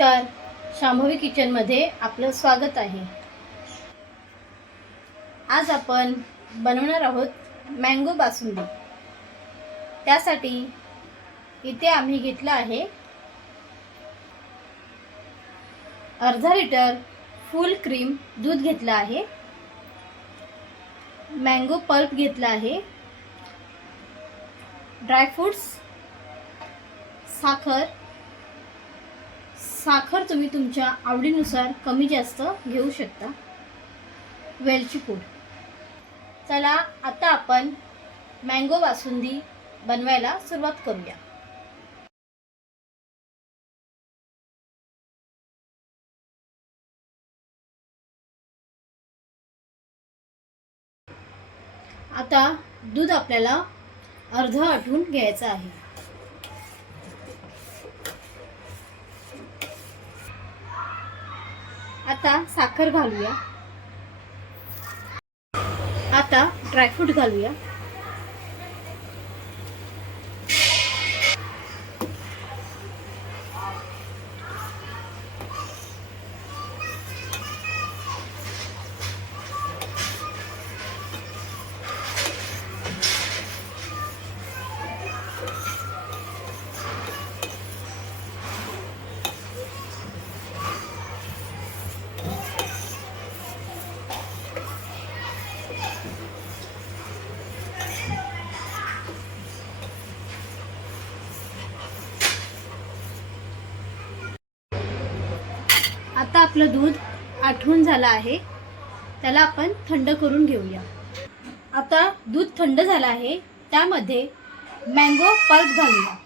नमस्कार, शांभवी किचनमध्ये आपलं स्वागत आहे। आज आपण बनवणार आहोत मँगो बासुंदी। त्यासाठी इथे आम्ही घेतला आहे अर्धा लिटर फुल क्रीम दूध घेतला आहे, मँगो पल्प घेतला आहे, ड्रायफ्रूट्स, साखर तुम्ही तुमच्या आवडीनुसार कमी जास्त घेऊ शकता, वेलची पूड। चला आता आपण मँगो बासुंदी बनवायला सुरुवात करूया। आता दूध आपल्याला अर्ध आटवून घ्यायचं आहे। आता साखर घालूया, आता ड्रायफ्रूट घालूया, आता आपलं दूध आटवून झालं आहे, त्याला आपण थंड करून घेऊया। आता दूध थंड झालं आहे, त्यामध्ये मँगो पल्प घालूया।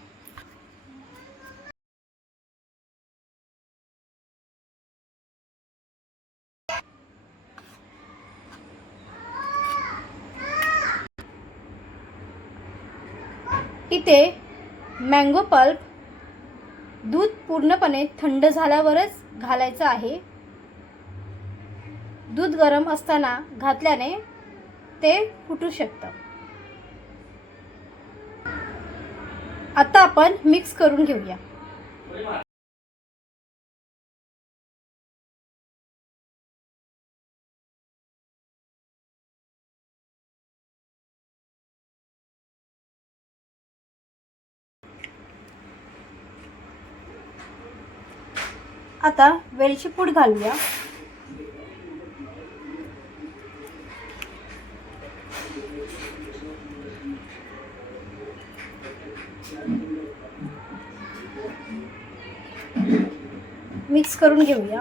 इथे मँगो पल्प दूध पूर्णपणे थंड झाल्यावरच घालायचं आहे। दूध गरम असताना घातल्याने ते फुटू शकतं। आता आपण मिक्स करून घेऊया। आता वेलची पूड घालूया, मिक्स करून घेऊया।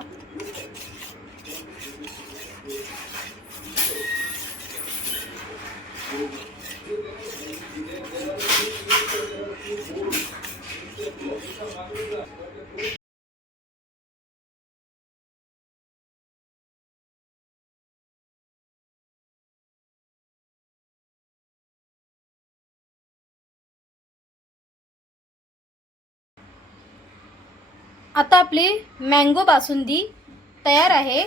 आता आपली मँगो बासुंदी तयार आहे।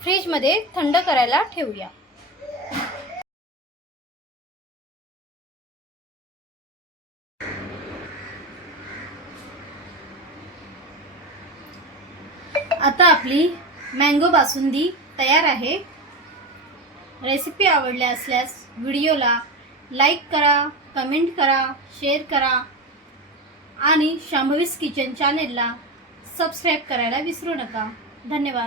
फ्रीजमध्ये थंड करायला ठेवूया। आता आपली मँगो बासुंदी तयार आहे। रेसिपी आवडली असल्यास व्हिडिओला लाईक करा, कमेंट करा, शेअर करा आणि शांभवीज किचन चॅनेलला सबस्क्राईब करायला विसरू नका। धन्यवाद।